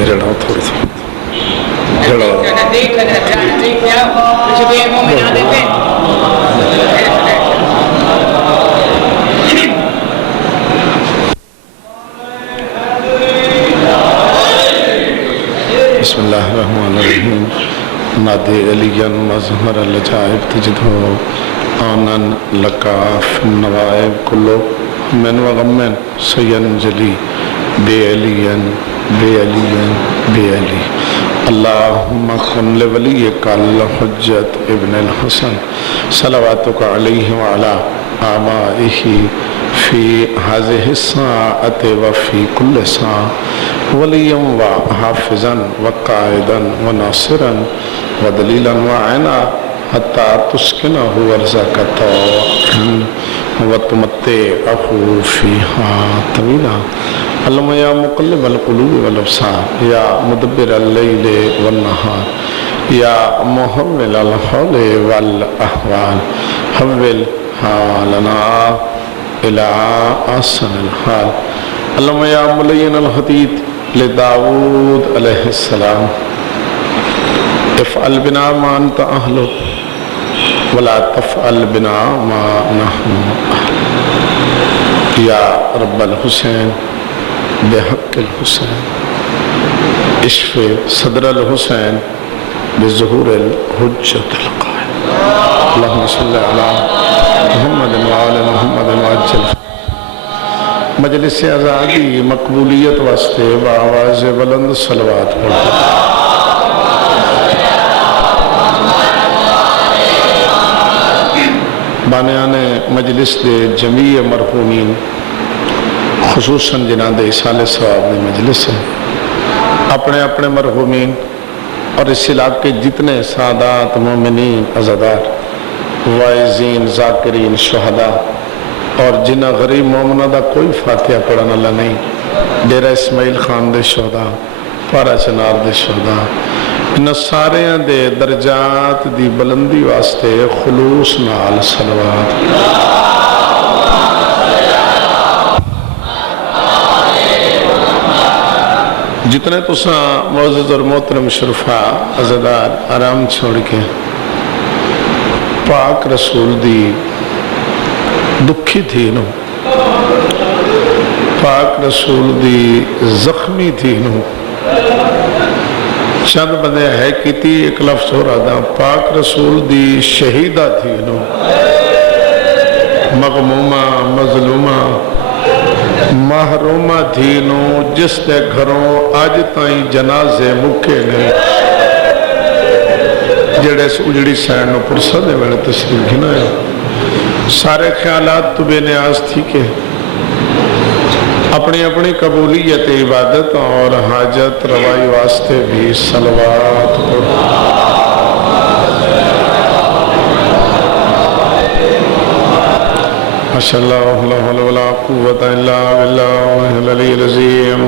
گھیرے لاؤ تھوڑی سی گھیرے لاؤ بسم اللہ الرحمن الرحیم نادی علیاً مظہر الجائب تجدہو آنن لکاف نوائب کلو من وغمن سینجلی بے علیاً بے علیاً بے علی اللہم کن لولیک الحجت ابن الحسن صلواتک علیہ وعلا آبائہ فی هذه الساعة وفي كل ساعة وليا وحافظا وقائدا وناصرا ودليلا وعنا حتى تسكنه ورزقك طوعا وتمتعه فيها طويلا اللهم يا مقلب القلوب والابصار يا مدبر الليل والنهار يا محول الحول والاحوال حول حالنا الى احسن الحال اللهم يا ملين الحديد لداود علیہ السلام افعل بنا ما انت اہلو ولا تفعل بنا ما نحن اہلو یا رب الحسین بحق الحسین اشف صدر الحسین بظہور الحجت القائم اللہم صلی علی محمد وعلی محمد وعجل مجلس آزادی مقبولیت واسطے بآواز بلند صلوات پڑھتے بانیان مجلس دے جمیع مرحومین خصوصاً جنہاں دے اصال ثواب دے مجلس ہے اپنے اپنے مرحومین اور اس علاقے جتنے سادات مومنین عزادار وائزین ذاکرین شہداء اور جنہ غریب مومنہ دا کوئی فاتحہ پڑھن اللہ نہیں ڈیرہ اسماعیل خان دے شہداء پارا چنار دے شہداء ان سارے دے درجات دی بلندی واسطے خلوص نال صلوات جتنے تساں معزز اور محترم شرفا عزادار آرام چھوڑ کے پاک رسول دی دکھی تھی نو پاک رسول دی زخمی تھی نو چند بندے ہے کیتی ایک لفظ ہو رہا تھا پاک رسول دی شہیدہ تھی نو مغمومہ مظلومہ محرومہ تھی نو جس دے گھروں آج تائیں جنازے مکے نے جڑے اجڑی سین نو پرسہ دے میں نے تشریف گھنا ہے سارے خیالات تو بے نیاز تھی کہ اپنی اپنی قبولیت عبادت اور حاجت روائی واسطے بھی صلوات پڑھو ماشاءاللہ لا حول ولا قوة الا باللہ العلی العظیم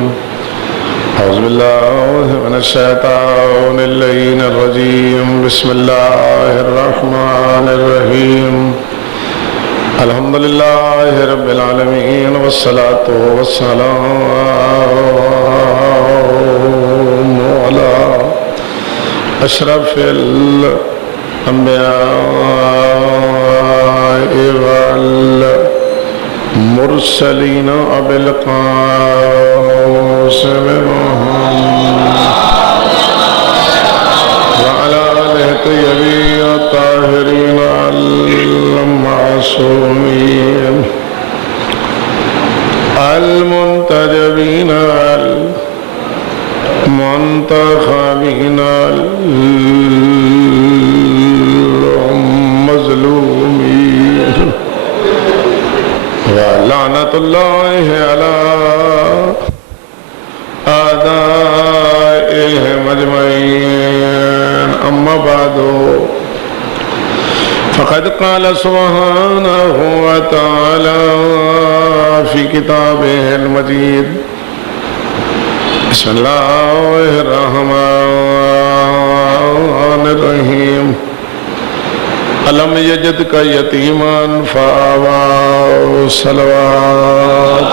اعوذ باللہ من الشیطان اللعین الرجیم بسم اللہ الرحمن الرحیم الحمدللہ رب العالمین والصلاة والسلام علی اشرف الانبیاء والمرسلین ابی القاسم محمد وعلى آلہ الطیبین الطاہرین المعصومین المنتجبین المنتخبین المظلومین ولعنت اللہ علی اعدائهم اجمعین اما بعد فقد قال سبحانه وتعالى في كتابه المجيد بسم الله الرحمن الرحيم ألم يجدك يتيما فآوى صلوات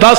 10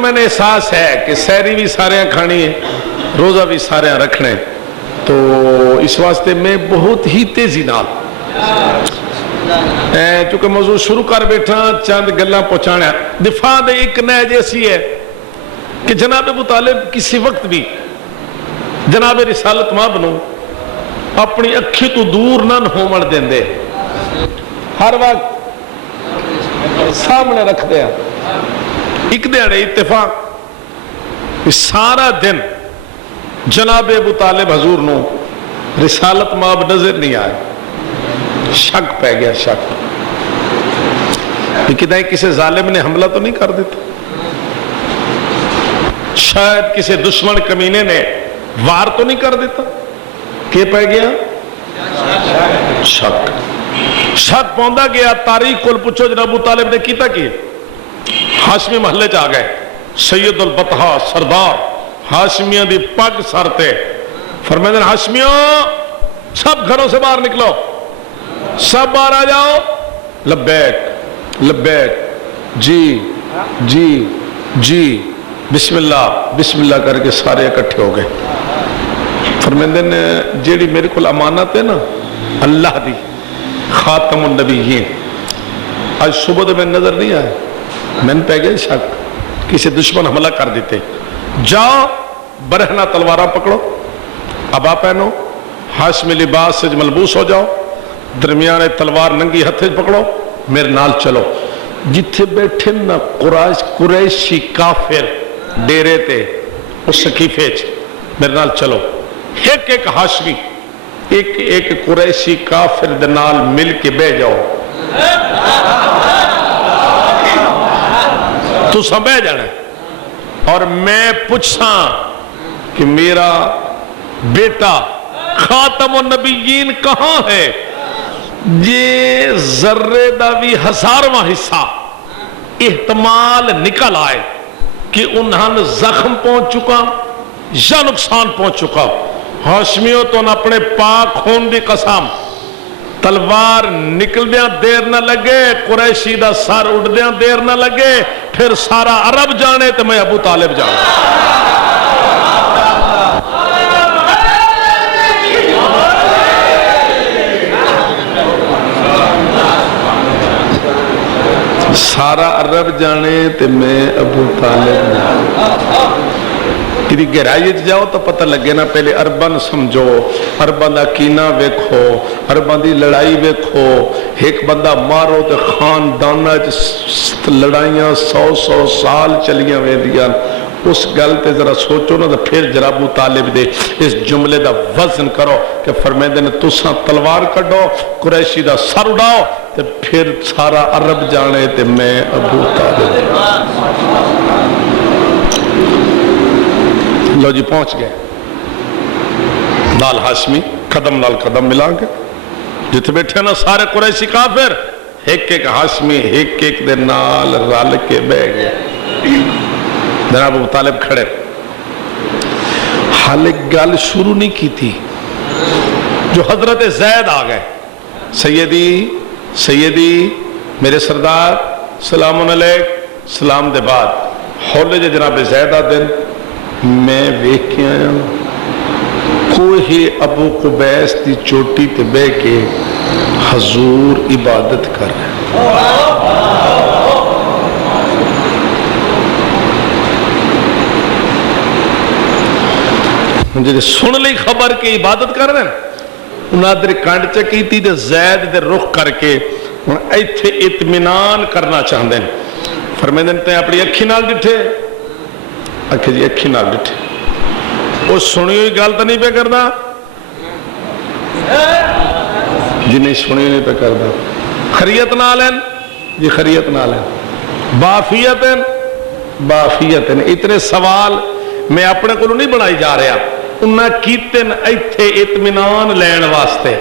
میں نے احساس ہے کہ سحری بھی سارے کھانی ہے روزہ بھی سارے رکھنے تو اس واسطے میں بہت ہی تیزی نال چونکہ موضوع شروع کر بیٹھا چند گلاں پہنچانا دفاع دے ایک نہج ایسی ہے کہ جناب ابو طالب کسی وقت بھی جناب رسالت ماں بنو اپنی اکھی تو دور نہ ہومن دیندے ہر وقت سامنے رکھ دیا ایک دیڑے اتفاق سارا دن جناب ابو طالب حضور نو رسالت ماب نظر نہیں آئے شک پہ گیا شک کدائیں کسی ظالم نے حملہ تو نہیں کر دیتا شاید کسی دشمن کمینے نے وار تو نہیں کر دیتا کہ پہ گیا شک شک پوندا گیا تاریخ کو پوچھو جناب ابو طالب نے کیتا کی ہاشمی محلے چ آ گئے سید البطحا سردار ہاشمیاں دی پگ سرتے فرمائے ہاشمیوں سب گھروں سے باہر نکلو سب باہر آ جاؤ لبیک لبیک جی جی جی بسم اللہ کر کے سارے اکٹھے ہو گئے فرمیندے نے جیڑی میرے کو امانت ہے نا اللہ دی خاتم النبیین آج صبح تو میں نظر نہیں آئے میں نے پہ گئے شک کسی دشمن حملہ کر دیتے جاؤ برہنہ تلوارہ پکڑو ابا پہنو ہاشمی لباس سے ملبوس ہو جاؤ درمیان تلوار ننگی ہتھے پکڑو میرے نال چلو جتھے بیٹھے نا قریشی کافر ڈیرے تے اس سکیفے میرے نال چلو ایک ایک ہاشمی ایک ایک قریشی کافر دے نال مل کے بہ جاؤ تو سب بہ جانا اور میں پوچھا کہ میرا بیٹا خاتم النبیین کہاں ہے یہ ذرے دا بھی ہزارواں حصہ احتمال نکل آئے کہ انہاں زخم پہنچ چکا یا نقصان پہنچ چکا ہاشمیوں تو اپنے پاک خون دی قسم تلوار نکلدیاں دیر نہ لگے قریشی دا سر اڑدیاں دیر نہ لگے پھر سارا عرب جانے تو میں ابو طالب جانے سارا عرب جانے تے میں ابو طالب جانے کدی گہرائی جاؤ تو پتہ لگے نا پہلے عربان سمجھو عربان دا کینہ ویکھو عربان دی لڑائی ویکھو ایک بندہ مارو تے خاندانہ لڑائیاں 100 سال چلیاں ویندیاں اس گل تے ذرا سوچو نا تو پھر جناب ابو طالب دے اس جملے دا وزن کرو کہ فرمیندے نے تساں تلوار کڈو قریشی دا سر اڑاؤ تے پھر سارا عرب جانے تے میں ابو طالب لو جی پہنچ گئے نال ہاشمی قدم نال قدم ملا کے جتنے بیٹھے نا سارے قریشی کافر ایک ایک ہاشمی ایک ایک دے نال رل کے بہ گئے جناب ابو طالب کھڑے حال ایک گل شروع نہیں کی تھی جو حضرت زید آ گئے سیدی میرے سردار سلام علیک سلام دے بعد ہولے جے جناب زید آ دن میں ویکھ کے آیا کوئی ابو قبیس دی چوٹی تے بے کے حضور عبادت کر رہے مجھے سن لی خبر کہ عبادت کر رہے ہیں انہاں در کانڈ چکی تھی تے زید دے رخ کر کے ایتھے اطمینان کرنا چاہتے ہیں فرمیندے تے اپنی اکھی نال ڈٹھے اکھی جی اکھی نال ڈٹھے وہ سنی ہوئی گل تو نہیں پہ کرنا جی نہیں سنی نہیں پہ کرنا خریت نال ہیں جی خریت نال ہیں بافیت ہیں اتنے سوال میں اپنے کو نہیں بنائی جا رہا انہاں کیتن ایتھے اطمینان لین واسطے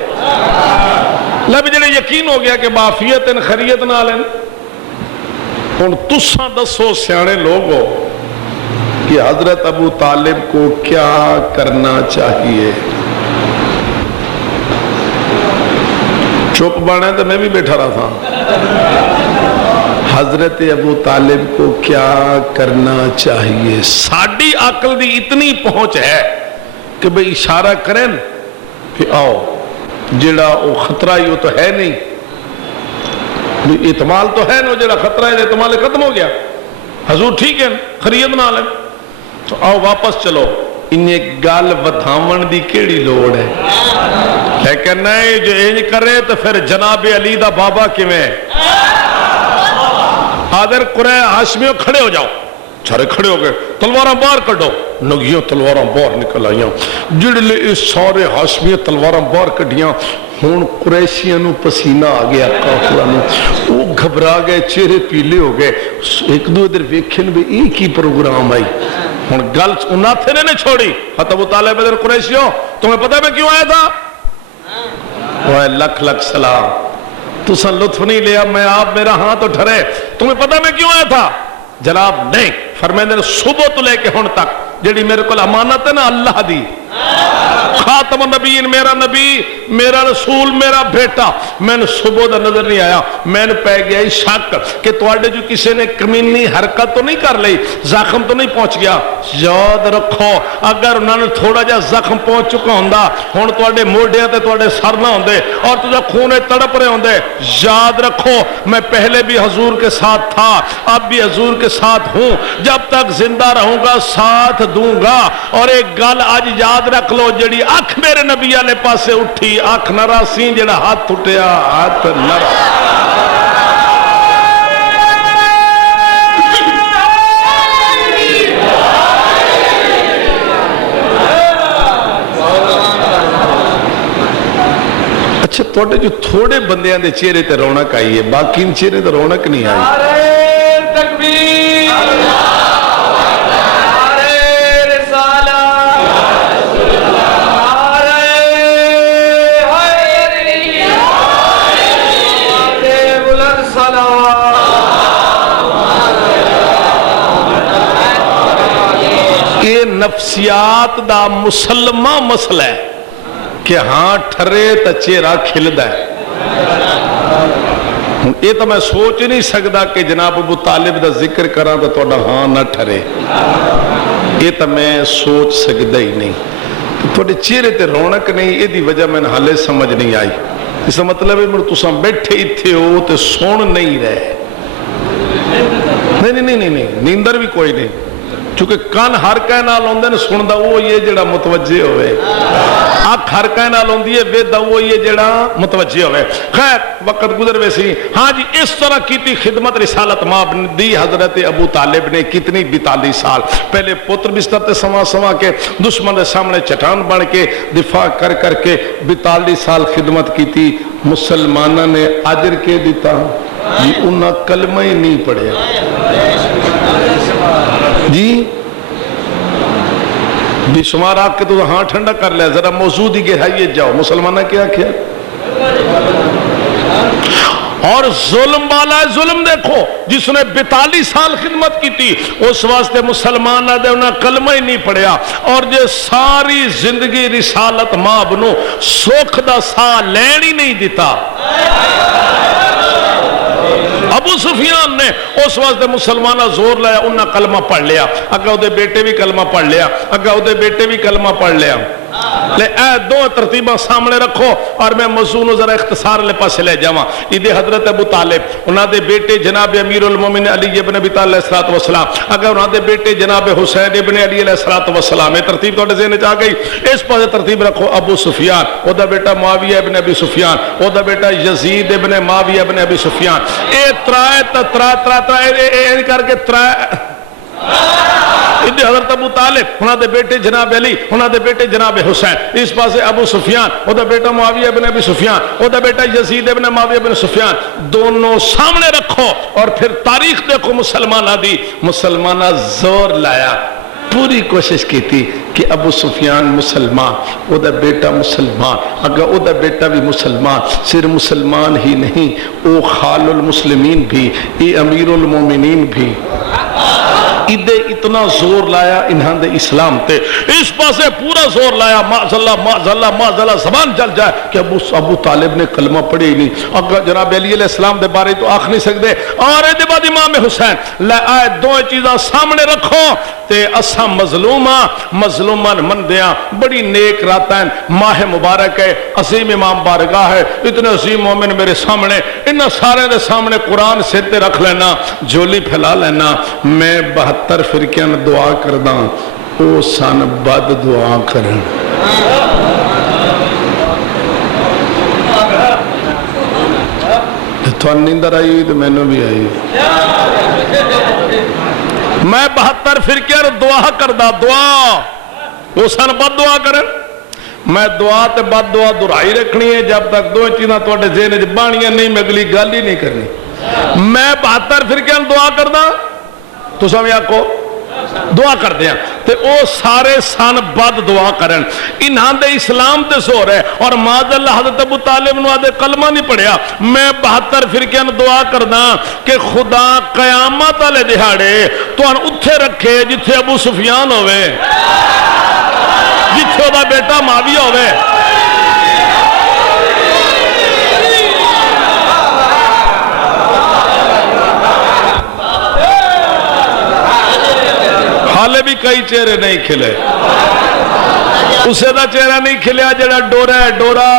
لب جڑے یقین ہو گیا کہ بافیت ہیں خریت نال ہیں ان تساں دسو سیانے لوگ ہو کہ حضرت ابو طالب کو کیا کرنا چاہیے چپ بانا ہے تو میں بھی بیٹھا رہا تھا حضرت ابو طالب کو کیا کرنا چاہیے؟ ساڑی عقل دی اتنی پہنچ ہے کہ بھئی اشارہ کریں کہ آؤ، جڑا وہ خطرہ ہی وہ تو ہے نہیں، احتمال تو ہے نا، جڑا خطرہ ہے احتمال ختم ہو گیا، حضور ٹھیک ہے خرید نہ لیں تو آؤ واپس چلو، انہیں گال ودھاون دی کیڑی لوڑ ہے؟ لیکن نہیں، جو انج کرے تو پھر جناب علی دا بابا کیویں آدر قرآن ہاشمیوں کھڑے ہو جاؤ، سارے کھڑے ہو گئے، تلواراں باہر کڈو، نگیوں تلواراں باہر نکل آئیاں، جڑے سارے ہاشمیوں تلواراں باہر کڈیاں، ہون قریشیاں نو پسینہ آ گیا، کافرہ نو وہ گھبرا گئے، چہرے پیلے ہو گئے، ایک دو ادھر ویکھن بھی ایک ہی پروگرام آئی، ہون گل انہاں تھے نے چھوڑی، حضرت ابو طالب ادھر قریشیوں تمہیں پتہ میں کیوں آیا تھا؟ وہ لکھ لکھ سلام، تُساں لطف نہیں لیا، میں آپ میرا ہاں تو ٹھرے، تمہیں پتہ میں کیوں آیا تھا؟ جناب نہیں، فرمائے نے صبح تو لے کے ہون تک جڑی میرے کو امانت ہے نا اللہ دی، خاتم النبیین میرا نبی میرا رسول میرا بیٹا، میں نے صبح دا نظر نہیں آیا، میں نے پہ گیا شک کہ تواڈے جو کسی نے کمینی حرکت تو نہیں کر لئی، زخم تو نہیں پہنچ گیا، یاد رکھو اگر انہوں نے تھوڑا جا زخم پہنچ چکا ہوندا ہن تواڈے موڈیاں تے تواڈے سر نہ ہوندے اور تجھے خون تڑپ رہے ہوندے، یاد رکھو میں پہلے بھی حضور کے ساتھ تھا، اب بھی حضور کے ساتھ ہوں، جب تک زندہ رہوں گا ساتھ دوں گا، اور ایک گل آج یاد رکھ لو، جڑی اکھ میرے نبی والے پاسے اٹھی اکھ نہ راسی، جڑا ہاتھ اٹھیا ہاتھ نہ اچھا توڑے جو تھوڑے بندیاں دے چہرے تے رونق آئی ہے، باقی ان چہرے تے رونق نہیں آئی۔ نعرہ تکبیر، نفسیات دا مسلمہ مسئلہ ہے کہ ہاں ٹھرے تا چہرہ کھلدا ہے، یہ تو میں سوچ نہیں سکتا کہ جناب ابو طالب دا ذکر کرا تو توڑا ہاں نہ ٹھرے، یہ تو میں سوچ سکتا ہی نہیں، توڑے چہرے تے رونق نہیں، یہ دی وجہ میں حالے سمجھ نہیں آئی، اس کا مطلب ہے مر تساں بیٹھے ہی تھے ہو تے سون نہیں رہے، نہیں نیندر بھی کوئی نہیں، چونکہ کان ہر کہہ نال ہوندے نے سندا وہ یہ جڑا متوجہ ہوئے، اکھ ہر کہہ نال ہوندی ہے ویدا وہ یہ جڑا متوجہ ہوئے۔ خیر وقت گزر ویسی، ہاں جی اس طرح کیتی خدمت رسالت ماب دی حضرت ابو طالب نے کتنی 42 سال، پہلے پتر بستر تے سما کے دشمن کے سامنے چٹان بن کے دفاع کر کے 42 سال خدمت کیتی، مسلمانہ نے اجر کے دیتا جی انہاں کلمہ ہی نہیں پڑھیا جی، بے شمار آگ کے تو ہاں ٹھنڈا کر لیا، ذرا موضوع دی گہرائیے جاؤ، مسلمانہ کیا کیا اور ظلم والا ظلم دیکھو، جس نے 42 سال خدمت کی تھی اس واسطے مسلمانہ دے انہاں کلمہ ہی نہیں پڑھیا، اور جے ساری زندگی رسالت ماں بنو سوکھ دا سا لین ہی نہیں دیتا۔ ابو سفیان نے اس واسطے مسلمانہ زور لیا، انہاں کلمہ پڑھ لیا، اگہ دے بیٹے بھی کلمہ پڑھ لیا، اگہ دے بیٹے بھی کلمہ پڑھ لیا، لے اے دو ترتیبہ سامنے رکھو اور میں موضوع نو ذرا اختصار لے پاسے لے جاواں۔ ادھے حضرت ابو طالب انہاں دے بیٹے جناب امیر المومن علی ابن ابی طالب علیہ السلام، اگر انہاں دے بیٹے جناب حسین ابن علی علیہ السلام، یہ ترتیب تو ذہن وچ آ گئی۔ اس پاسے ترتیب رکھو ابو سفیان، او دا بیٹا معاویہ ابن ابی سفیان، او دا بیٹا یزید ابن معاویہ ابن ابی سفیان، اے ترائے کر کے ترائے ادھے حضرت ابو طالب انہاں دے بیٹے جناب علی، انہاں دے بیٹے جناب حسین، اس پاسے ابو سفیان او دا بیٹا معاویہ ابن ابی سفیان، او دا بیٹا یزید ابن معاویہ ابن سفیان، دونوں سامنے رکھو اور پھر تاریخ دیکھو مسلمانہ دی۔ مسلمانہ زور لایا، پوری کوشش کی تھی کہ ابو سفیان مسلمان، او دا بیٹا مسلمان، اگر او دا بیٹا بھی مسلمان، صرف مسلمان ہی نہیں، او خال المسلمین بھی، ای امیر المومنین بھی، ادے اتنا زور لایا انہاں دے اسلام تے، اس پاسے پورا زور لایا معاذ اللہ زبان چل جائے کہ ابو طالب نے کلمہ پڑھی ہی نہیں، اگر جناب علی علیہ السلام دے بارے تو آخ نہیں سکتے، اور دے بعد امام حسین لے آئے دو چیزاں سامنے رکھو تے اساں مظلومان مندیاں، بڑی نیک راتیں، ماہ مبارک ہے، عظیم امام بارگاہ ہے، اتنے عظیم مومن میرے سامنے، ان سارے دے سامنے قرآن سر تے رکھ لینا، جھولی پھیلا لینا، میں 72 فرقیاں دعا کرداں او سن بد دعا کرن۔ تو نیندر آئی تو میں نے بھی آئی، میں 72 فرقیاں دعا کردہ، دعا او سن بد دعا کرن۔ میں دعا تے بد دعا دہرائی رکھنی ہے، جب تک دو چیزاں تواڈے ذہن وچ بانیاں نہیں میں اگلی گل ہی نہیں کرنی۔ میں 72 فرقیاں دعا کردہ، تساں بھی آکھو دعا کر دیا تے او سارے سن بد دعا کرن، انہاں دے اسلام تے سو رہے، اور معاذ اللہ حضرت ابو طالب نو آدھے کلمہ نہیں پڑھیا۔ میں 72 فرقیاں دعا کردا کہ خدا قیامت والے دہاڑے تہن اتھے رکھے جتھے ابو سفیان ہوئے، جتھے او دا بیٹا معاویہ ہوئے، حالے بھی کئی چہرے نہیں کھلے، اسے دا چہرہ نہیں کھلیا جڑا ڈورا ہے، ڈورا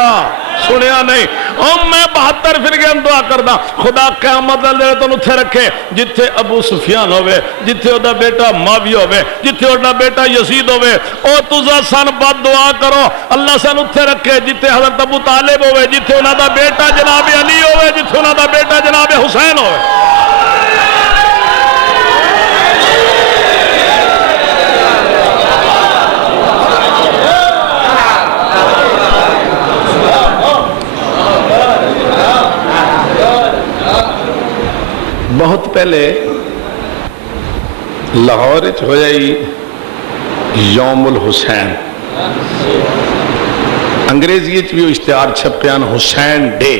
سنیا نہیں۔ اور میں 72 فرقیاں دعا کردا خدا قیامت والے تو اتھے رکھے جتھے ابو سفیان ہوئے، جتھے او دا بیٹا معاویہ ہوئے، جتھے او دا بیٹا یزید ہوئے، او تساں سن بد دعا کرو اللہ سن اتھے رکھے جتھے حضرت ابو طالب ہوئے، جتھے انہاں دا بیٹا جناب علی ہوئے، جتھے انہاں دا بیٹا جناب حسین ہوئے۔ بہت پہلے لاہور ہویا ہی یوم الحسین، انگریزی بھی اشتہار چھپیان حسین ڈے،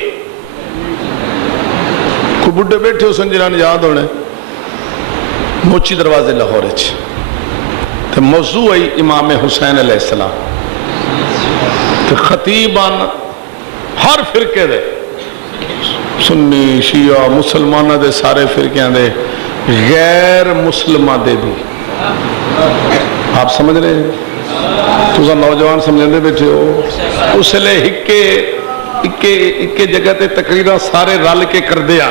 کوئی بڑھے بیٹھے ہو سنجران یاد ہونے، موچی دروازے لاہور تو موضوع ہے امام حسین علیہ السلام، تو خطیبان ہر فرقے دے، سنی شیعہ مسلمانہ دے سارے فرقیاں دے، غیر مسلمہ دے بھی، آپ سمجھ رہے ہیں تو نوجوان سمجھنے بیٹھے ہو، اس لئے اکے جگہ تے تقریرہ سارے رل کے کر دیا،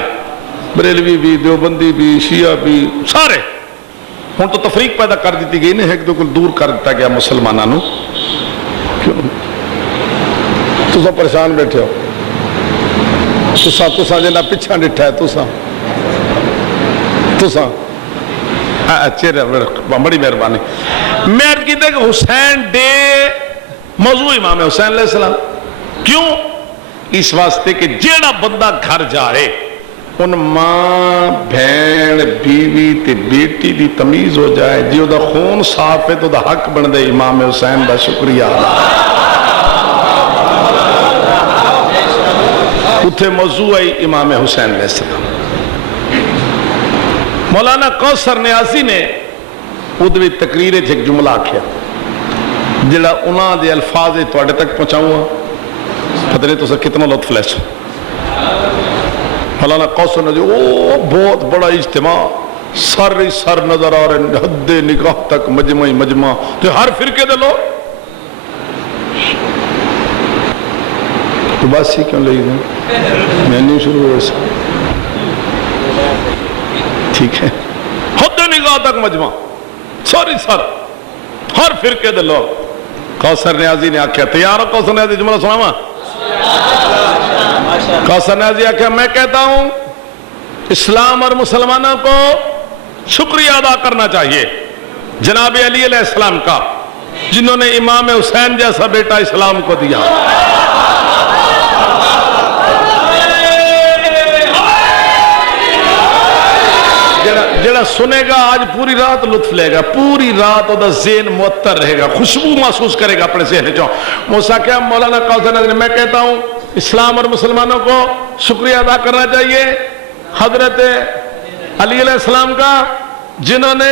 بریلوی بھی، دیوبندی بھی، شیعہ بھی، سارے ہون تو تفریق پیدا کر دیتی گئی نہیں، ایک دو کل دور کر دیتا گیا مسلمانانو، تو سب پریشان بیٹھے ہو، تسا جنہ پچھا ڈٹھا ہے، تسا اچھے بڑی مہربانی۔ میں عرض کی کہ حسین ڈے موضوع امام حسین علیہ السلام، کیوں؟ اس واسطے کہ جیڑا بندہ گھر جائے ان ماں بھین بیوی تے بیٹی دی تمیز ہو جائے، جیو دا خون صاف ہے تو دا حق بن دے امام حسین دا شکریہ اتھے موضوع ہے امام حسین علیہ السلام۔ مولانا کوثر نیازی نے ادوی تقریرے ایک جملہ کیا جڑا انہاں دے الفاظ تواڈے تک پہنچاؤں گا، پتہ نہیں تو سا کتنا لطف لے سو۔ مولانا کوثر نے جو بہت بڑا اجتماع، سر نظر آ رہے، حد نگاہ تک مجمع تو ہر فرقے دے لوگ تو بس ہی کیوں لئی دیں، میں نہیں شروع ہوئے سے ٹھیک ہے، حد نگاہ تک مجمع، سر ہر فرقے دے لوگ۔ کوثر نیازی نے آکھیا، تیار ہو کوثر نیازی جملہ سناواں؟ کوثر نیازی آکھیا، میں کہتا ہوں اسلام اور مسلمانوں کو شکریہ ادا کرنا چاہیے جناب علی علیہ السلام کا، جنہوں نے امام حسین جیسا بیٹا اسلام کو دیا۔ جڑا سنے گا آج پوری رات لطف لے گا، پوری رات دا ذہن معطر رہے گا، خوشبو محسوس کرے گا اپنے ذہن چوں۔ موسیٰ کیا مولانا کوثر نیازی، میں کہتا ہوں اسلام اور مسلمانوں کو شکریہ ادا کرنا چاہیے حضرت علی علیہ السلام کا، جنہوں نے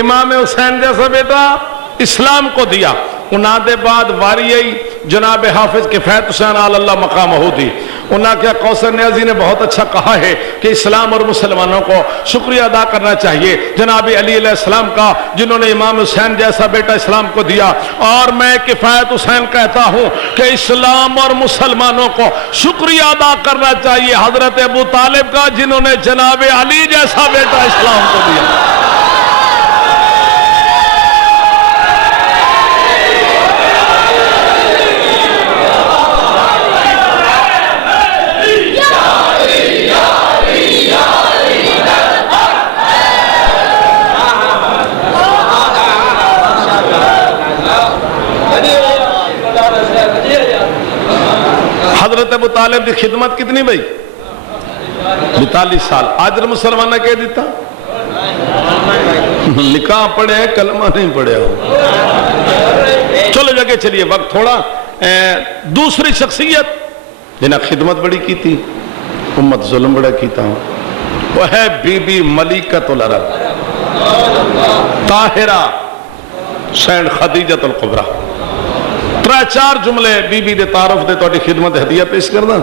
امام حسین جیسا بیٹا اسلام کو دیا. انہاں دے بعد واری آئی جناب حافظ کفایت حسین آل اللہ مقام دی. انہاں کیا کوثر نیازی نے بہت اچھا کہا ہے کہ اسلام اور مسلمانوں کو شکریہ ادا کرنا چاہیے جناب علی علیہ السلام کا جنہوں نے امام حسین جیسا بیٹا اسلام کو دیا. اور میں کفایت حسین کہتا ہوں کہ اسلام اور مسلمانوں کو شکریہ ادا کرنا چاہیے حضرت ابو طالب کا جنہوں نے جناب علی جیسا بیٹا اسلام کو دیا. حضرت ابو طالب کی خدمت کتنی بھائی 42 سال. آج مسلمان نے کہہ دیتا لکھا پڑھے کلمہ نہیں پڑھے ہو. چلو جگہ چلیے وقت تھوڑا. دوسری شخصیت جنہیں خدمت بڑی کی تھی امت ظلم بڑا کیتا ہوں وہ ہے بی بی ملکۃ العرب طاہرہ حسین خدیجۃ الکبریٰ. 3-4 جملے بی بی دے تعارف دے توڑی خدمت ہدیہ پیش کرنا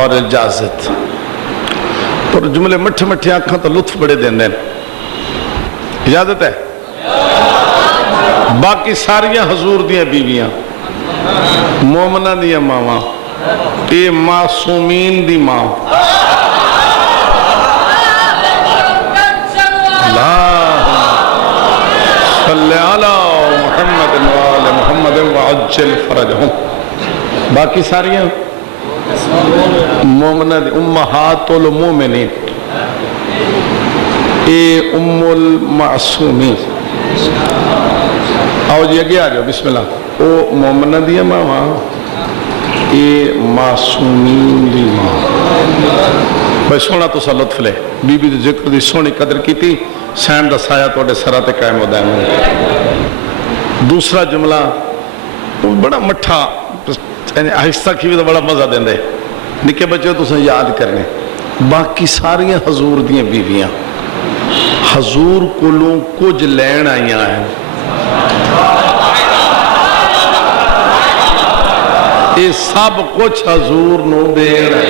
اور اجازت اور جملے مٹھے مٹھے آنکھاں تو لطف بڑے دین دین. اجازت ہے. باقی ساریاں حضور دیاں بیویاں مومنہ دیاں ماما اے معصومین دی ماں صلی علی محمد وآل محمد وعجل فرجہم. باقی ساریاں مومنہ دی امہات المومنین اے ام المعصومین. آؤ جی اگے آ جاؤ بسم اللہ. او مومنہ دی ماں اے معصومین دی ماں. بھائی سونا تو سا لطف لے بی بی دی ذکر دی سونی قدر کی تھی. سین دا سایہ توڑے سرات قائم ہو دائم ہو. دوسرا جملہ بڑا مٹھا آہستہ کی بھی تو بڑا مزہ دیں دے نکے بچے تو اسے یاد کرنے. باقی ساریاں حضور دیاں بیویاں حضور کولوں کچھ لین آئیاں ہیں. یہ سب کچھ حضور نو دین ہے.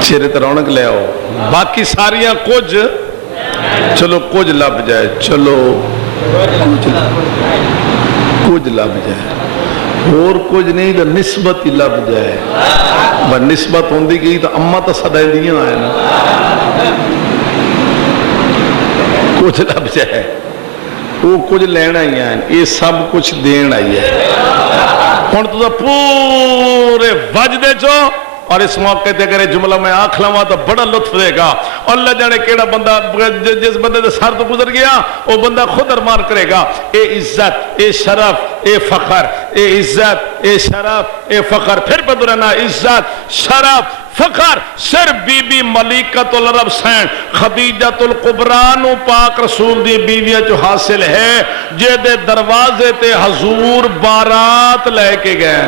چہرے تے رونق لے آؤ. باقی ساریاں کچھ چلو کچھ لب جائے چلو کچھ لب جائے اور کچھ نہیں تو نسبت ہی لب جائے. بس نسبت ہوندی گئی تو اماں تو سدائیں دیاں آئے نا کچھ لب جائے وہ کچھ لینا ہی ہیں. یہ سب کچھ دین آئی ہے. ہن تو پورے وجدے چو اور اس موقع تے اگر جملہ میں آنکھ لواں تو بڑا لطف دے گا. اللہ جانے کیڑا بندہ جس بندے دے سر تو گزر گیا وہ بندہ خود ارمان کرے گا. اے عزت اے شرف اے فخر اے عزت اے شرف اے فخر پھر بدرنا عزت شرف فخر صرف بی بی ملکۃ العرب حسین خدیجۃ الکبریٰ نو پاک رسول دی بیویاں جو حاصل ہے جے دے دروازے تے حضور بارات لے کے گئے.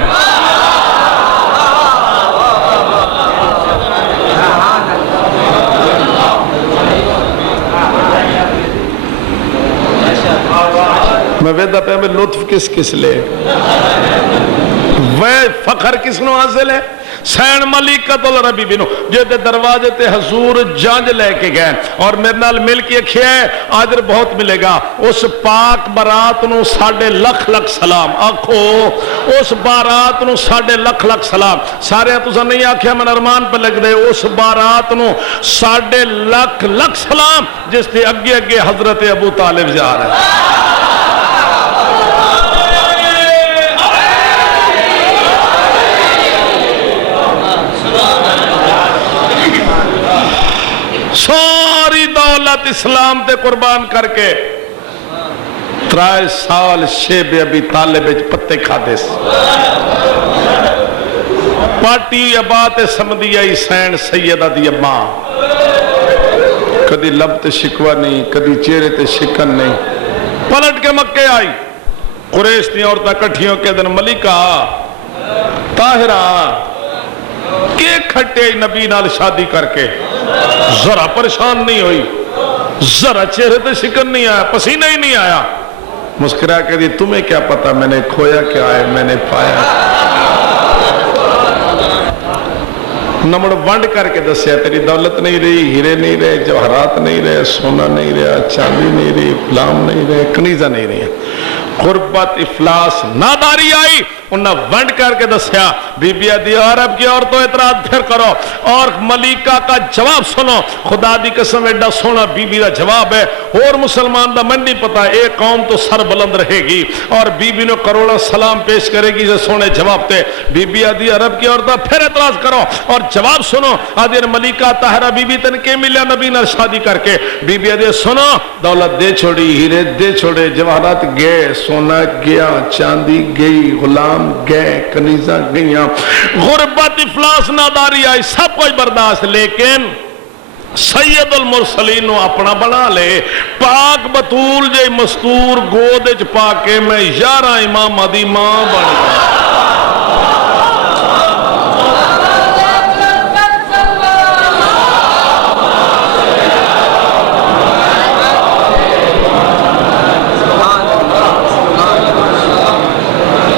میں ویدہ پہ ہمیں لطف کس کس لے وہ فخر کس نو حاصل ہے حسین ملکۃ العرب بنو جے دے دروازے تے حضور جانج لے کے گئے. اور میرے نال مل کے کھیا ہے آجر بہت ملے گا. اس پاک بارات نو 1.5 سلام آکھو. اس بارات نو 1.5 سلام. سارے تساں نہیں آکھیا من ارمان پہ لگ دے. اس بارات نو 1.5 سلام جس تے اگے اگے حضرت ابو طالب جا رہے ہیں. ساری دولت اسلام تے قربان کر کے 3 سال شیب ابی طالب پتے کھادے سے پارٹی ابات سمدی آئی حسین سیدہ دی اماں. کدی لب تے شکوہ نہیں کدی چہرے تے شکن نہیں. پلٹ کے مکے آئی قریش دی عورتیں کٹھیوں کے دن ملکہ طاہرہ کے کھٹے نبی نال شادی کر کے ذرا پریشان نہیں ہوئی، ذرا چہرے پہ شکن نہیں آیا، پسینہ ہی نہیں آیا، مسکرا کے دی تمہیں کیا پتا میں نے کھویا کیا ہے، میں نے پایا۔ نمڑ ونڈ کر کے دسیا تیری دولت نہیں رہی، ہیرے نہیں رہے، جواہرات نہیں رہے، سونا نہیں رہا، چاندی نہیں رہی، غلام نہیں رہے، کنیزہ نہیں رہی، غربت، افلاس، ناداری آئی، انہاں ونڈ کر کے دسیا۔ بی بی دی عرب کی عورتوں اعتراض پھر کرو، اور ملیکہ کا جواب سنو، خدا دی قسم ایڈا سونا بی بی دا جواب ہے، اور مسلمان دا من نہیں پتا، ایک قوم تو سر بلند رہے گی، اور بی بی نے کروڑا سلام پیش کرے گی سے سونے جواب تے۔ بی بی دی عرب کی عورتوں پھر اعتراض کرو اور جواب سنو، آدھر ملیکہ طاہرہ بی بی تن کے ملیا نبی نال شادی کر کے؟ بی بی دی سنو، دولت دے چھوڑی، ہیرے دے چھوڑے، جواہرات گئے، سونا گیا، چاندی گئی، غلام گئے، کنیزہ گئیاں، غربت، افلاس، ناداری آئی، سب کچھ برداشت، لیکن سید المرسلین نو اپنا بنا لے، پاک بطول جے مستور گود وچ پا کے میں 11 امام دی ماں بن گیا۔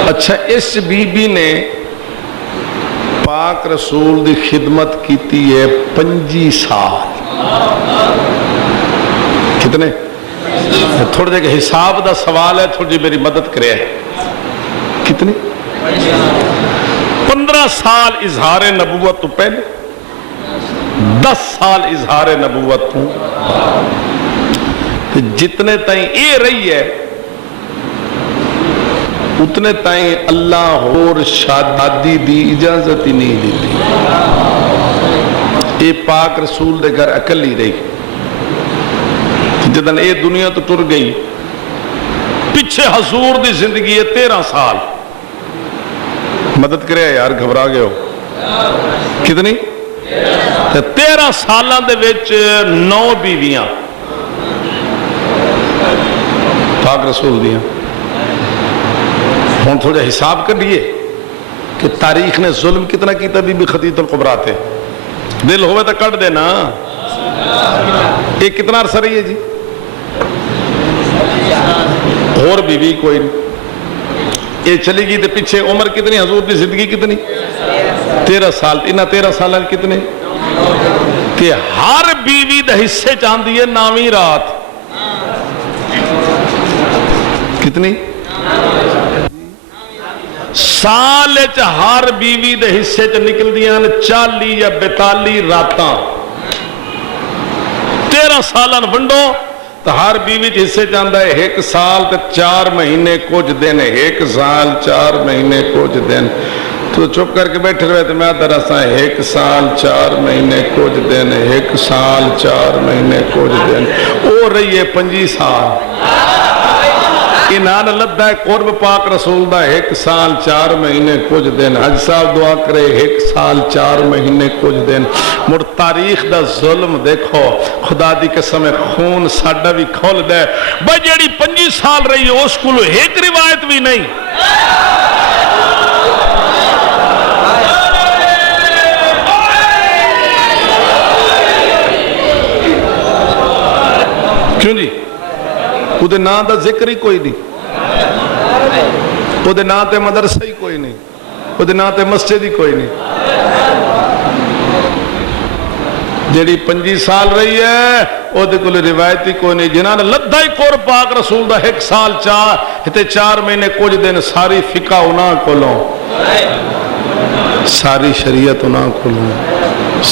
اچھا، اس بی بی نے پاک رسول دی خدمت کیتی ہے 25 سال۔ کتنے؟ تھوڑے جگہ حساب دا سوال ہے، تھوڑی جی میری مدد کرے۔ کتنے؟ 15 سال اظہار نبوت تو پہلے، 10 سال اظہار نبوت تو، جتنے تائیں اے رہی ہے اتنے تائیں اللہ اور شادی دی اجازت ہی نہیں دیتی۔ اے پاک رسول دے گھر اکلی رہی، جدن اے دنیا تو ٹر گئی، پیچھے حضور دی زندگی ہے 13 سال۔ مدد کرے یار، گھبرا گئے ہو؟ کتنی؟ 13 سالان دے وچ 9 بیویاں پاک رسول دیاں۔ ہوں تھوڑا حساب کر لیے کہ تاریخ نے ظلم کتنا کیتا بی بی خدیجہ الکبریٰ تے، دل ہوئے تو کٹ دینا۔ ایک کتنا عرصہ رہی ہے جی؟ اور بی بی کوئی نہیں، یہ چلی گئی تو پیچھے عمر کتنی، حضور کی زندگی کتنی؟ 13 سال۔ انہاں 13 سال کتنے کہ ہر بیوی دے حصے چاندی ہے 9ویں رات۔ کتنی؟ سال ہر بیوی دے حصے چ نکل دیاں 40 یا 42 راتاں۔ 13 سالن ونڈو تو ہر بیوی کے حصے چاندہ ہے 1 سال تے 4 مہینے کچھ دن، 1 سال 4 مہینے کچھ دن۔ تو چپ کر کے بیٹھے رہے تو میں درساں 1 سال 4 مہینے کچھ دن، 1 سال 4 مہینے کچھ دن، او رہی ہے 25 سال۔ انہاں لدھا ہے قرب پاک رسول دا 1 سال 4 مہینے کچھ دن۔ حج صاحب دعا کرے 1 سال 4 مہینے کچھ دن۔ مڑ تاریخ دا ظلم دیکھو، خدا دی قسم خون ساڈا بھی کھول دے بھائی، جیڑی 25 سال رہی ہے اس کو ایک روایت بھی نہیں۔ کیوں جی؟ وہ دے نام دا ذکر ہی کوئی نہیں، وہ دے نام تے مدرسہ ہی کوئی نہیں، وہ دے نام تے مسجد ہی کوئی نہیں۔ جیڑی 25 سال رہی ہے وہ دے کوئی روایت ہی کوئی نہیں، جنہاں نے لدھا ہی قرب پاک رسول دا 1 سال 4 مہینے کچھ دن، ساری فقہ انہاں کولوں، ساری شریعت انہاں کولوں،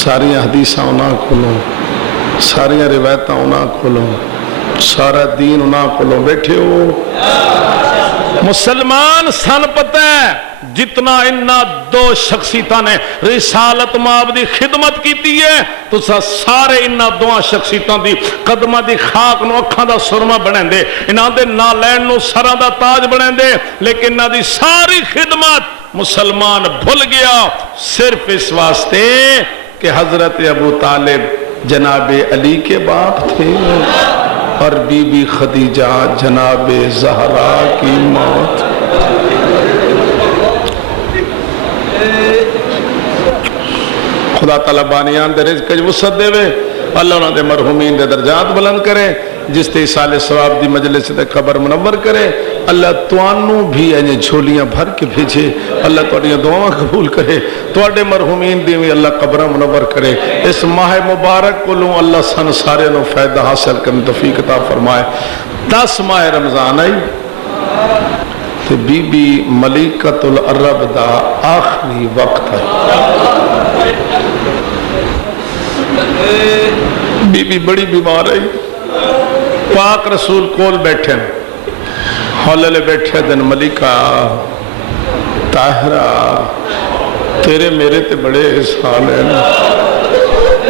ساری حدیثاں انہاں کولوں، ساری روایتاں انہاں کولوں، سارا دین انہاں کولوں۔ بیٹھے ہو مسلمان سن پتہ ہے جتنا انہاں 2 شخصیتاں نے رسالت مآب دی خدمت کیتی ہے تو سارے انہاں 2 شخصیتاں دی قدمہ دی خاک نو اکھاں دا سرما بنیں دے، انہاں دے نالین نو سراں دا تاج بنیں دے، لیکن انہاں دی ساری خدمت مسلمان بھول گیا صرف اس واسطے کہ حضرت ابو طالب جناب علی کے باپ تھے اور بی بی خدیجہ جناب زہرا کی موت۔ خدا تعالیٰ بانیان دے رزق وچ وسعت دے، اللہ انہاں دے مرحومین دے درجات بلند کرے، جس تے ایصال ثواب دی مجلس تے خبر منور کرے، اللہ توانوں بھی انہیں جھولیاں بھر کے بھیجے، اللہ تواڈیاں دعاواں قبول کرے، تواڈے مرحومین دی بھی اللہ قبراں منور کرے، اس ماہ مبارک کولوں اللہ سن سارے نو فائدہ حاصل کرنے توفیق عطا فرمائے۔ 10 ماہ رمضان آئی تے بی بی ملیکۃ العرب دا آخری وقت ہے، بی بی بڑی بیمار ہے، پاک رسول کول بیٹھے ہولے بیٹھے دن ملکہ طاہرہ تیرے میرے تے بڑے احسان ہیں،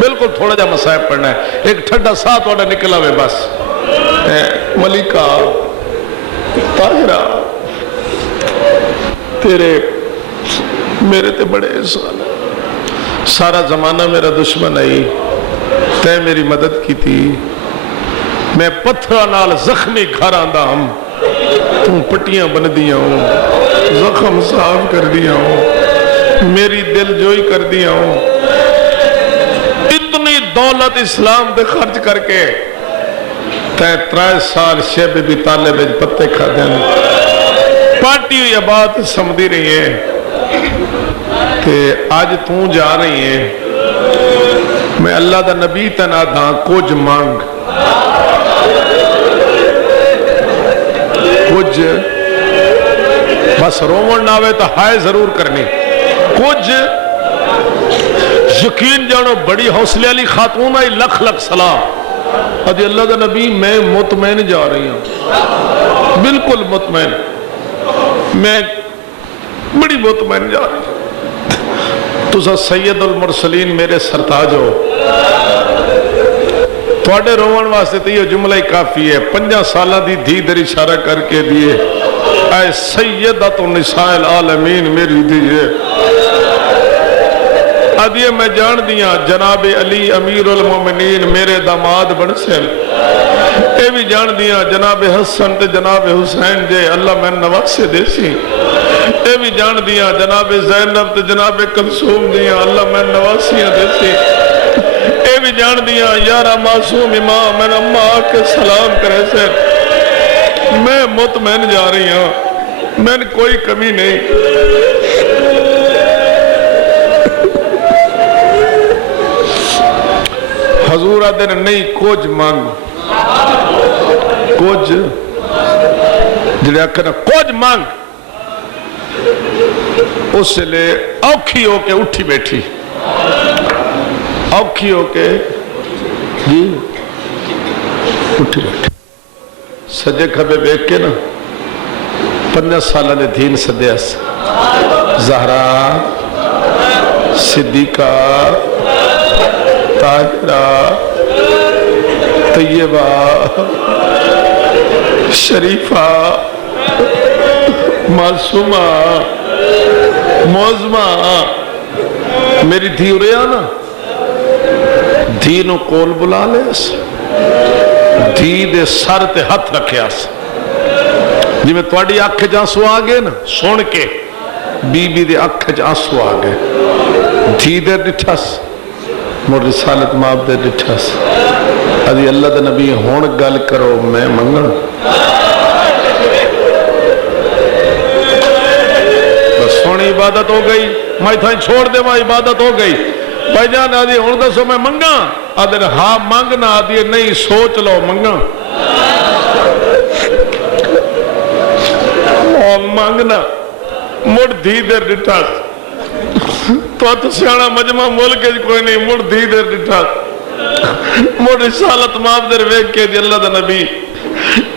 بالکل تھوڑا جا مسائب پڑھنا ہے، ایک ٹھڈا ساتھ والا نکلا ہوئے بس، ملکہ طاہرہ تیرے میرے تے بڑے احسان ہیں، سارا زمانہ میرا دشمن ہے، تے میری مدد کی تھی، میں پتھرہ نال زخمی گھر آندہ ہم، تم پٹیاں بن دیا ہوں، زخم صاف کر دیا ہوں، میری دل جوئی کر دیا ہوں، اتنی دولت اسلام دے خرچ کر کے 33 سال شیب بھی طالب پتے کھا دیں، پارٹی ہوئی بات سمجھی رہی ہے کہ آج توں جا رہی ہے، میں اللہ دا نبی تنا دھاں کچھ مانگ، کچھ بس رومن ناوے تو ہائے ضرور کرنی، کچھ یقین جانو بڑی حوصلے علی خاتون آئی، لکھ لکھ سلام، ادھی اللہ دا نبی میں مطمئن جا رہی ہوں، بالکل مطمئن، میں بڑی مطمئن جا رہی ہوں، تو سید المرسلین میرے سرتاج ہو، تھوڑے روان واسطے تو یہ جملہ ہی کافی ہے، 5 سالہ دی دھی در اشارہ کر کے دیئے، اے سیدت النساء العالمین میری دیئے، ادھیے میں جان دیا جناب علی امیر المومنین میرے داماد بن سے، اے بھی جان دیا جناب حسن تے جناب حسین جے اللہ میں نواسے دے سی، اے بھی جان دیا جناب زینب تے جناب کلثوم دیا اللہ میں نواسیاں دے سی، اے بھی جان دیا یارہ معصوم امام میں اممہ آکے سلام کرے سے، میں مطمئن جا رہی ہوں، میں نے کوئی کمی نہیں، حضور آدھے نہیں کچھ مانگ، کچھ جنہیں آکھنا کچھ مانگ، اس سے لے اوکھی ہو کے اٹھی بیٹھی، اوکھی ہو کے جی اٹھی بیٹھی، سجے کھبے بیک کے نا 5 سالہ نے دین صدیس زہرا صدیقہ طاہرہ طیبہ شریفہ معصومہ معظمہ میری دھی ہو رہی آنا، دھی نو کول بلا لے اس، دھی دے سر تے ہاتھ رکھے اس، جی میں تواڈی آنکھ جانسو آگے نا سن کے بی بی دے آنکھ جانسو آگے، دھی دے ڈٹھس مور رسالت ماب دے ڈٹھس، ادھی اللہ دے نبی ہون گل کرو میں منگن، بس سونی عبادت ہو گئی، میں تھائیں چھوڑ دے میں عبادت ہو گئی، بھائی جان آدھی ہون دسو میں منگا، آدھے ہاں منگنا، آدھی نہیں سوچ لو منگا، مانگنا مڑ دھی دیر ڈٹھاس، تو سیانا مجمع ملک کوئی نہیں، مڑ دھی دیر ڈٹھاس، مڑ رسالت ماب در ویک کے دی اللہ دا نبی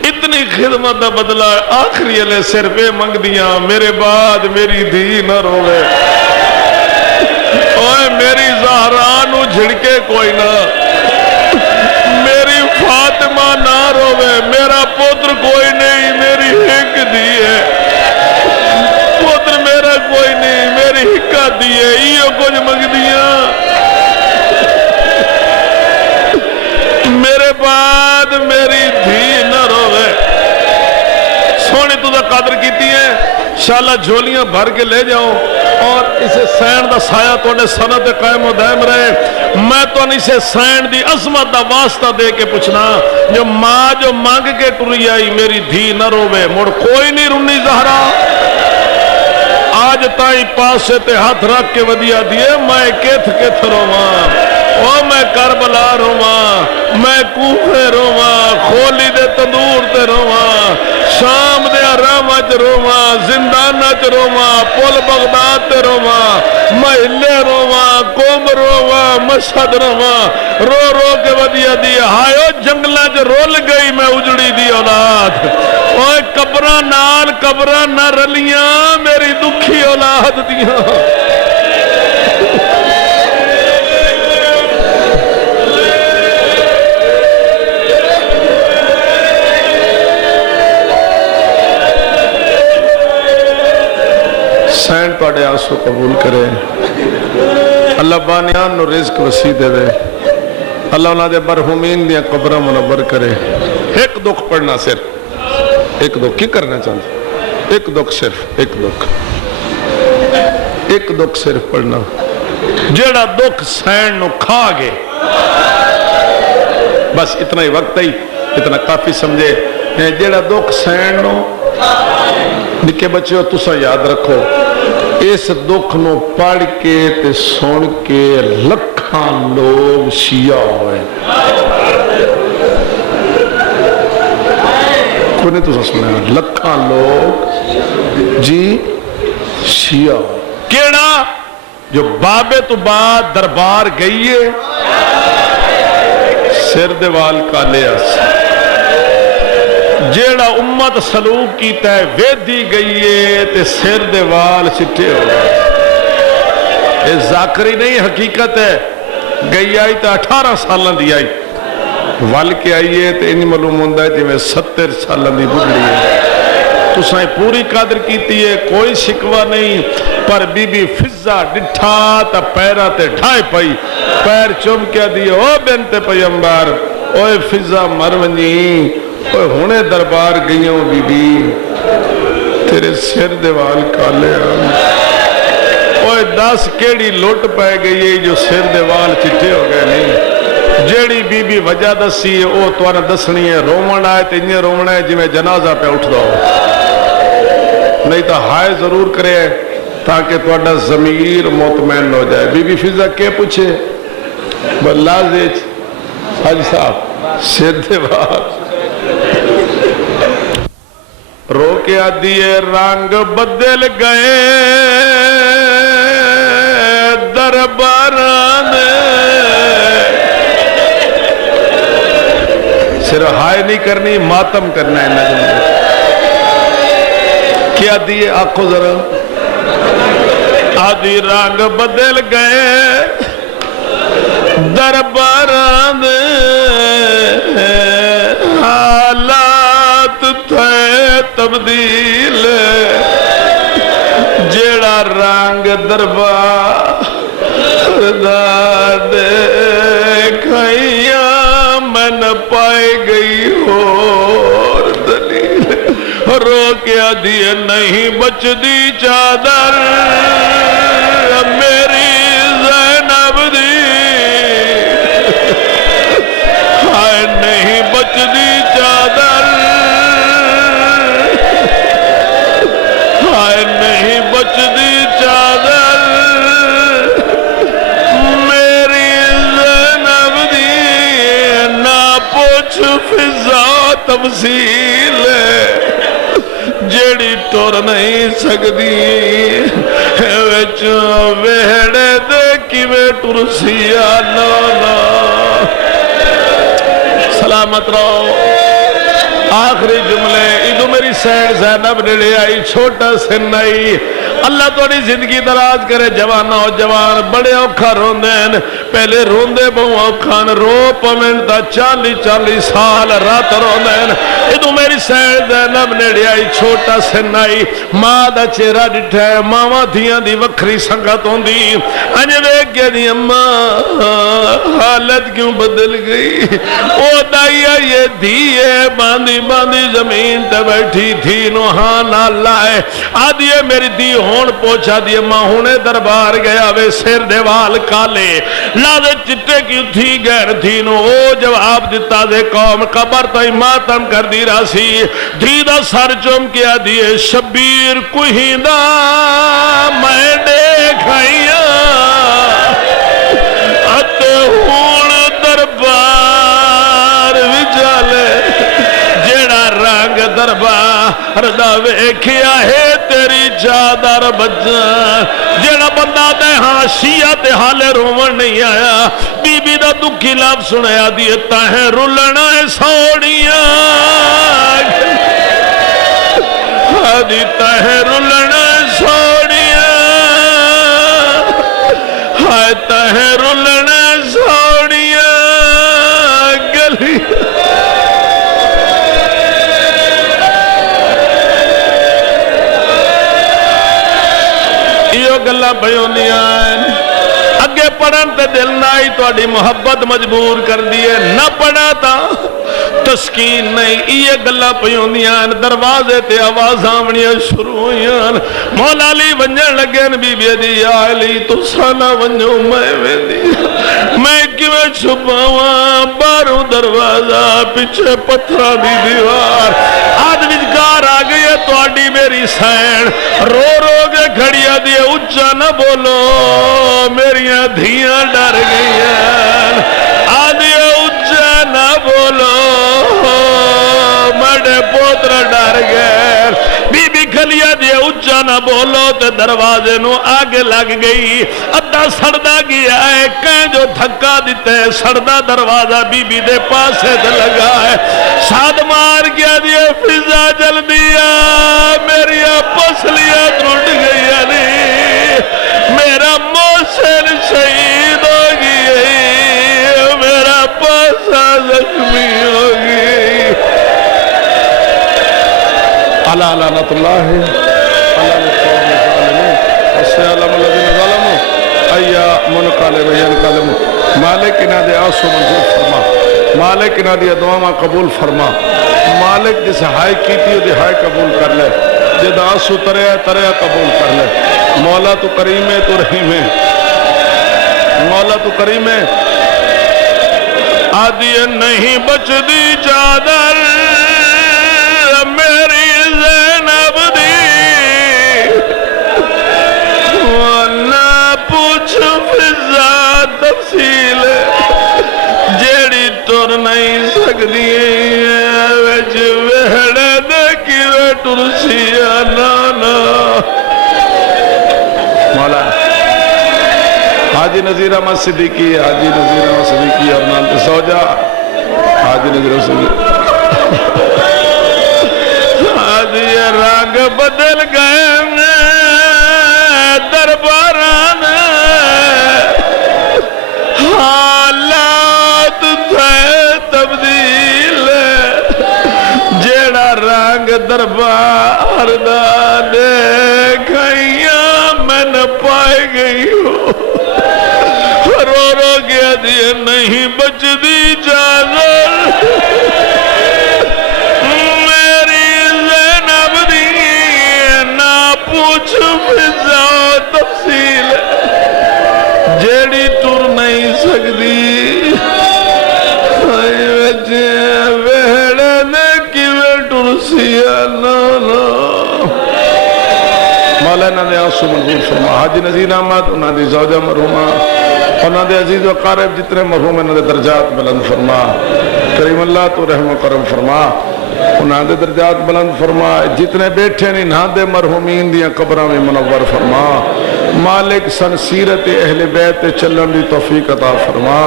اتنی خدمت دا بدلہ آخری علیہ سر پہ منگ دیا، میرے بعد میری دھی نہ روے، اوہ میری زہرانو جھڑکے کوئی نہ، میری فاطمہ نہ روے، میرا پتر کوئی نہیں، میری ہک دی ہے، پتر میرا کوئی نہیں، میری ہکا دی ہے، یہ کچھ منگ دیا، میرے بعد میری دھی نہ روے، سونے تو دا قدر کیتی ہے، شاءاللہ جھولیاں بھر کے لے جاؤ، اور اسے سین دا سایہ توڑے سنت قائم و دائم رہے. میں تو اسے سین دی عظمت دا واسطہ دے کے پوچھنا جو ماں جو مانگ کے ٹری آئی میری دھی نہ روے مڑ کوئی نہیں رونی زہرا. آج تائیں پاسے تے ہاتھ رکھ کے ودیا دیے میں کتھ رواں او میں کربلا رواں میں کوفے رواں کھولی دے تندور تے رواں شام دے آرامہ چ رواں زندانہ چ رواں پل بغداد تے رواں محلے رواں قوم رواں مشہد رواں رو رو کے ودیا دی ہائیو جنگلاں چ رول گئی میں اجڑی دی اولاد. اوے قبراں نہ رلیاں میری دکھی اولاد دیاں. سین پاڑے آنسو قبول کرے. اللہ بانیان نو رزق وسیع دے دے. اللہ انہاں دے مرحومین دیاں قبراں منور کرے. ایک دکھ پڑھنا صرف ایک دکھ کی کرنا چاہتے ایک دکھ صرف ایک دکھ صرف پڑھنا جیڑا دکھ سین نو کھا گے بس اتنا ہی وقت ہی اتنا کافی سمجھے. جیڑا دکھ سین نو نکے بچے تسا یاد رکھو اس دکھ نو پڑھ کے تے سن کے لکھاں لوگ شیعہ ہوئے. کوئی نہیں تو سنا لکھاں لوگ جی شیعہ کیڑا جو بابے تو بعد دربار گئیے سر دیوال کالیا جیڑا امت سلوک کیتا ہے ویدی گئیے تے سر دیوال چٹے ہو گئے. یہ ذاکری نہیں حقیقت ہے. گئی آئی تو 18 سالوں دی آئی ول کے آئیے تو انہی معلوم ہوندہ ہے جی میں 70 سالوں دی بڑھڑی ہے. تو سائیں پوری قدر کیتی ہے کوئی شکوہ نہیں. پر بی بی فضہ ڈٹھا تا پیرہ تے ڈھائی پئی پیر چوم کیا دیئے او بنت پیمبر اوے فضہ مرونی اوے ہونے دربار گئیوں بی بی تیرے سر دیوال کالے آم اوے 10 کیڑی لوٹ پائے گئی جو سر دیوال چٹے ہو گئے نہیں. جیڑی بی بی وجہ دسی ہے او توارا دسنی ہے رومن آئے تے انہیں رومن ہے جی میں جنازہ پہ اٹھ دو نہیں تو ہائے ضرور کرے تاکہ توڑا ضمیر مطمئن ہو جائے. بی بی فضہ کے پوچھے بلازیچ حاج صاحب سر دیوال رو کے آدھیے رنگ بدل گئے درباران صرف ہائے نہیں کرنی ماتم کرنا ہے نجم کیا دیئے آنکھوں ذرا آدھی رنگ بدل گئے درباران حالات تھے تبدیل جیڑا رنگ دربار دیکھائیاں میں نہ پائے گئی اور دلیل رو کے آدھی نہیں بچ دی چادر میری زینب دی ہائے نہیں بچ دی چادر ہائے نہیں بچ دی چادر میری زینب دی نہ پوچھ فضا تفصیل جیڑی ٹور نہیں سکتی ویڑے دیکھی میں ٹرسیا نا سلامت رہو. آخری جملے ادو میری سین زینب نڑے آئی چھوٹا سن آئی. اللہ توڑی زندگی دراز کرے جوانا ہو جوان بڑے اوکھا روندین پہلے روندے بہو اوکھان رو پمن تا 40 سال رات روندین. ادو میری سین زینب نڑے آئی چھوٹا سن آئی ماں دا چہرہ ڈٹھے ماما دھیاں دی وکھری سنگت ہوندی انج ویکھ کے دی اماں حالت کیوں بدل گئی او دائیا یہ دھیے باندھی باندھی زمین تے بیٹھی تھی نو ہاں نہ لائے آدھی میری دی ہون پوچھا دی اما ہونے دربار گیا وے سر دے وال کالے لادے چٹے کی تھی گیر تھی نو او جواب دیتا دے قوم قبر تائی ماتم کر دی راسی دھیدہ سر چوم کیا دیئے شبیر کوئی دا میں دیکھائیا ات ہون دربار وچالے جیڑا رنگ دربار دا ویکھیا ہے تیری چادر بچا جیڑا بندہ دے ہاں شیعہ تے حالے رومن نہیں آیا بی بی دا دکھی لفظ سنیا دیتا ہے رلنا ہے سوڑیاں دیتا ہے رلنا سوڑیاں ہائتا ہے رلنا سوڑیاں گلی یہ گلہ بیونیاں اگے پڑھن تے دل نائی تو اڈی محبت مجبور کر دیئے نہ پڑھا تا تسکین نہیں یہ گلہ پیوندیاں دروازے تے آواز آمنیاں شروع ہویاں مولا علی ونجن لگے بی بی دی یا علی تو سانا ونجو میں ویندی میں کیویں چھپاواں باروں دروازہ پیچھے پتھراں دی دیوار آج وچکار آ گئی ہے تواڈی میری سین رو رو کے کھڑیا دی اونچا نہ بولو میریاں دھیاں ڈر گئیاں آج اونچا نہ بولو مڑے پوتر ڈر گئے بی بی کھلیا دیا اونچا نہ بولو تے دروازے نو آگے لگ گئی ادھا سڑدا گیا ہے کہیں جو دھکا دیتے ہیں سڑدا دروازہ بی بی دے پاسے تے لگا ہے ساتھ مار گیا دیا فضا جل دیا میری پسلیاں ٹوٹ گئی علی میرا محسن شہید ہو گئی میرا پاسا زخمی ہو گئی اللہ لعنت اللہ اللہ القوم الظالمین والسلام الذين ظلموا ایا منقلب ينقلب مالک انہاں دے آسو منظور فرما مالک انہاں دی دعاواں قبول فرما مالک جس ہائے کیتی دی ہائے قبول کر لے جد آسو تریا قبول کر لے مولا تو کریم ہے تو رحیم ہے مولا تو کریم ہے آدھی نہیں بچ دی چادر میری زینب دی نہ پوچھ فضا تفصیل جیڑی ٹر نہیں سکتی وچ وہڑے دے کیویں ٹرسی نانا مولا حاجی نذیر احمد صدیقی حاجی نذیر احمد صدیقی اور نام زوجہ حاجی نذیر احمد صدیقی حاجی رنگ بدل گئے درباران حالات تھے تبدیل جیڑا رنگ دربار دا دیکھائیاں میں نہ پائے گئی ہو رو رو گیا دیئے نہیں بچ دی چادر میری زینب دی نہ پوچھ فضا تفصیل جیڑی ٹر نہیں سکتی ویڑے نے کیویں ٹرسیا نانا مولانا دے آنسو منظور فرما حاجی نذیر احمد انہاں دی زوجہ مرحومہ انہاں دے عزیز و قارب جتنے مرحوم انہاں دے درجات بلند فرما کریم اللہ تو رحم و کرم فرما انہاں دے درجات بلند فرما جتنے بیٹھے نہیں انہاں دے مرحومین دیاں قبراں میں منور فرما مالک سن سیرت اہل بیت چلن دی توفیق عطا فرما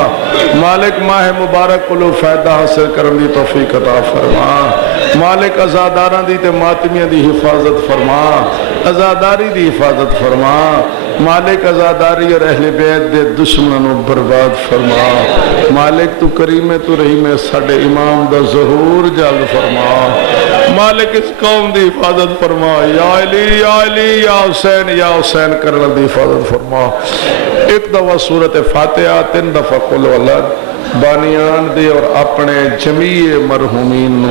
مالک ماہ مبارک کلو فائدہ حاصل کرن دی توفیق عطا فرما مالک ازاداراں دی تے ماتمیاں دی حفاظت فرما ازاداری دی حفاظت فرما مالک ازاداری اور اہل بیت دے دشمنوں برباد فرما مالک تو کریم ہے تو رحیم ہے ساڈے امام دا ظہور جلد فرما مالک اس قوم دی حفاظت فرما یا علی یا علی یا حسین کرن دی حفاظت فرما ایک دفعہ سورت فاتحہ 3 دفعہ قل واللہ بانیان دے اور اپنے جمیع مرحومین